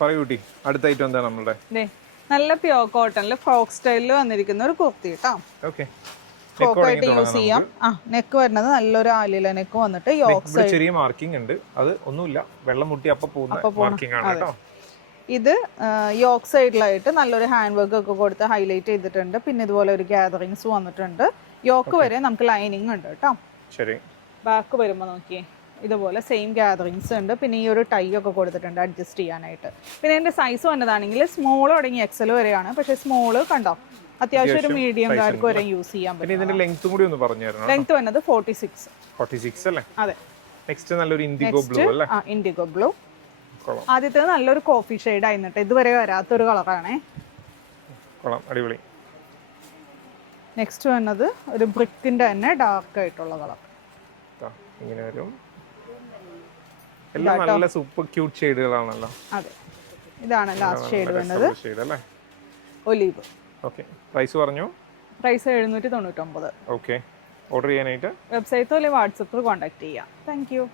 പറയൂ കുട്ടി, അടുത്ത ഐറ്റം എന്താ നമ്മളുടെ? നല്ല പ്യോർ കോട്ടണിൽ ഫ്രോക്ക് സ്റ്റൈലിൽ വന്നിരിക്കുന്ന ഒരു കുർത്തി കേട്ടോ. ഓക്കെ, ഫ്രോക്ക് ആയിട്ട് യൂസ് ചെയ്യാം. നെക്ക് വരുന്നത് നല്ലൊരു ആലില നെക്ക് വന്നിട്ട് യോക്ക് സൈഡ് ചെറിയ മാർക്കിംഗ് ഉണ്ട്. അത് ഒന്നുമില്ല, വെള്ളം മുട്ടി അപ്പൊ പോകുന്ന മാർക്കിംഗ് ആണ് കേട്ടോ. ഇത് യോക്ക് സൈഡിലായിട്ട് നല്ലൊരു ഹാൻഡ് വർക്ക് ഒക്കെ കൊടുത്ത് ഹൈലൈറ്റ് ചെയ്തിട്ടുണ്ട്. പിന്നെ ഇതുപോലെ ഒരു ഗ്യാതറിങ്സ് വന്നിട്ടുണ്ട്. യോക്ക് വരെ നമുക്ക് ലൈനിങ് ഉണ്ട് കേട്ടോ. ശരി, ബാക്ക് വരുമ്പോൾ നോക്കിയേ, ഇതുപോലെ സെയിം ഗ്യാതറിങ്സ് ഉണ്ട്. പിന്നെ ഈ ഒരു ടൈ ഒക്കെ കൊടുത്തിട്ടുണ്ട് അഡ്ജസ്റ്റ് ചെയ്യാനായിട്ട്. പിന്നെ എൻ്റെ സൈസ് വന്നതാണെങ്കിൽ സ്മോൾ തുടങ്ങി എക്സൽ വരെയാണ്. പക്ഷേ സ്മോള് കണ്ടോ, അത്യാവശ്യം ഒരു മീഡിയം കാർക്ക് വരെ യൂസ് ചെയ്യാൻ പറ്റും. ഇതിന്റെ ലെങ്ത് കൂടി ഒന്ന് പറഞ്ഞു തരണം. ലെങ്ത് വന്നത് 46 അല്ലേ? അതെ. നെക്സ്റ്റ് നല്ലൊരു ഇൻഡിഗോ ബ്ലൂ അല്ലേ? IndiGo blue. ആദ്യത്തെ നല്ലൊരു കോഫി ഷെയ്ഡ് ആയിരുന്നിട്ട് ഇതുവരെ വരാത്തൊരു കളറാണേ. അടിപൊളി. നെക്സ്റ്റ് വന്നത് ഒരു ബ്രിക്കിന്റെ തന്നെ ഡാർക്ക് ആയിട്ടുള്ള കളർ. ഇങ്ങനെ വരും. എല്ലാം നല്ല സൂപ്പർ ക്യൂട്ട് ഷെയ്ഡുകളാണല്ലോ. അതെ, ഇതാണ് ലാസ്റ്റ് ഷെയ്ഡ് വരുന്നത്, ഒലീവ്. ഓക്കെ, പ്രൈസ് പറഞ്ഞു. പ്രൈസ് 799. ഓക്കെ, ഓർഡർ ചെയ്യാനായിട്ട് വെബ്സൈറ്റോ അല്ലെങ്കിൽ വാട്സപ്പിൽ കോൺടാക്ട് ചെയ്യാം. Thank you.